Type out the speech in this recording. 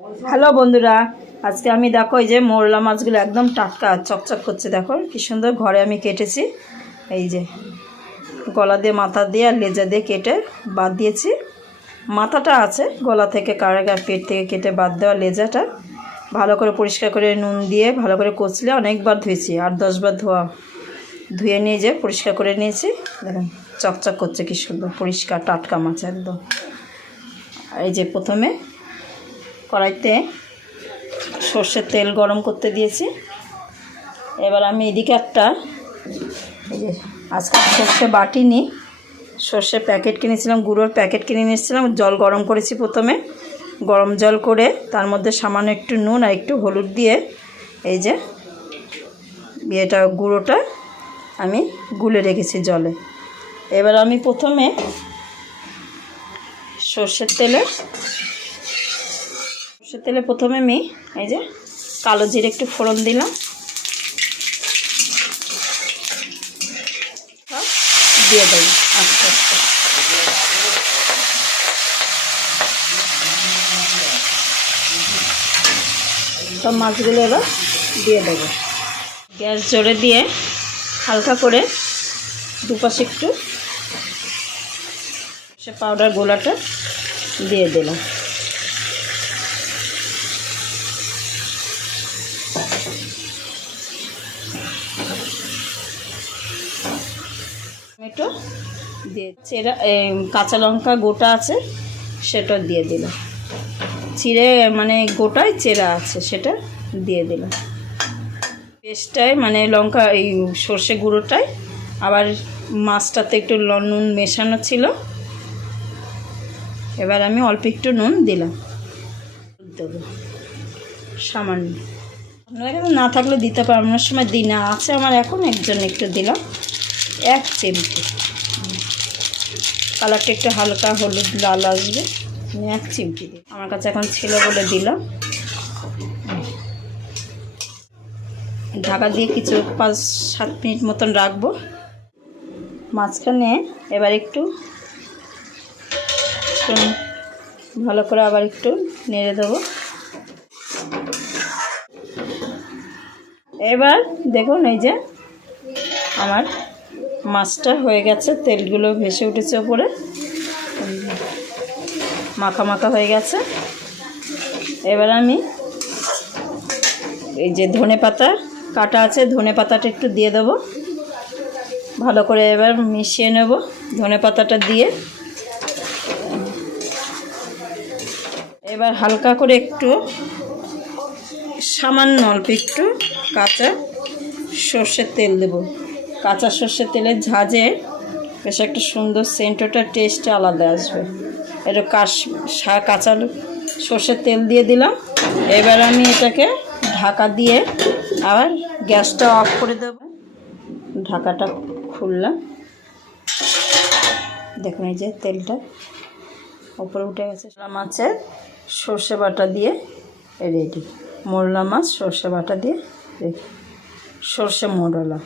Hello বন্ধুরা, আজকে আমি দেখো এই যে মোরলা মাছগুলো একদম টাটকা চকচক করছে। দেখো কি সুন্দর ঘরে আমি কেটেছি। এই যে গলা দিয়ে মাথা দিয়ে আর লেজা দিয়ে কেটে বাদ দিয়েছি। মাথাটা আছে গলা থেকে কারাগা পেট থেকে কেটে বাদ দেওয়া। লেজাটা ভালো করে পরিষ্কার করে নুন দিয়ে ভালো করে কচলে অনেকবার ধুয়েছি, 8-10 বার ধুয়ে নিয়ে যে পরিষ্কার করে নিয়েছি। দেখুন চকচক করছে কি সুন্দর পরিষ্কার টাটকা মাছ একদম। এই যে প্রথমে কড়াইতে সর্ষের তেল গরম করতে দিয়েছি। এবার আমি এদিকে একটা এই যে আজকে সর্ষে বাটিনি, সর্ষের প্যাকেট কিনেছিলাম, গুঁড়োর প্যাকেট কিনে নিয়েছিলাম। জল গরম করেছি, প্রথমে গরম জল করে তার মধ্যে সামান্য একটু নুন আর একটু হলুদ দিয়ে এই যে এটা গুঁড়োটা আমি গুলে রেখেছি জলে। এবার আমি প্রথমে সর্ষের তেলে প্রথমে আমি এই যে কালো জিরে একটু ফোড়ন দিলাম, দিয়ে দেবো আস্তে আস্তে। সব মাছগুলো এবার দিয়ে দেবো। গ্যাস জোরে দিয়ে হালকা করে দুপাশে একটু সে পাউডার গোলাটা দিয়ে দিলাম। টমেটো দিয়ে চেরা কাঁচা লঙ্কা গোটা আছে সেটা দিয়ে দিলাম, চিড়ে মানে গোটায় চেরা আছে সেটা দিয়ে দিলাম। পেস্টটায় মানে লঙ্কা এই সর্ষে গুঁড়োটায় আবার মাছটাতে একটু নুন মেশানো ছিল। এবার আমি অল্প একটু নুন দিলাম, দেবো সামান্য। আপনারা কিন্তু না থাকলে দিতে পারেন, আপনার সময় দিই না, আছে আমার এখন একজন একটু দিলাম 1 চিমটি। কালারটা একটু হালকা হলুদ লাল আসবে, 1 চিমটি দিই। আমার কাছে এখন ছিল বলে দিলাম। ঢাকা দিয়ে কিছু 5-7 মিনিট মতন রাখবো। মাঝখানে এবার একটু ভালো করে আবার একটু নেড়ে দেবো। এবার দেখুন এই যে আমার মাছটা হয়ে গেছে, তেলগুলো ভেসে উঠেছে ওপরে, মাখা মাখা হয়ে গেছে। এবার আমি এই যে ধনে পাতা কাটা আছে, ধনে পাতাটা একটু দিয়ে দেবো, ভালো করে এবার মিশিয়ে নেব। ধনে পাতাটা দিয়ে এবার হালকা করে একটু সামান্য অল্প একটু কাঁচা সর্ষের তেল দেব। কাঁচা সর্ষের তেলের ঝাঁঝে বেশ একটা সুন্দর সেন্টটা টেস্ট আলাদা আসবে। একটু কাঁচা সর্ষের তেল দিয়ে দিলাম। এবার আমি এটাকে ঢাকা দিয়ে আবার গ্যাসটা অফ করে দেব। ঢাকাটা খুললাম, দেখুন এই যে তেলটা উপরে উঠে গেছে। মাছের সর্ষে বাটা দিয়ে রেডি। মোরলা মাছ সর্ষে বাটা দিয়ে রেডি, সর্ষে মোরলা।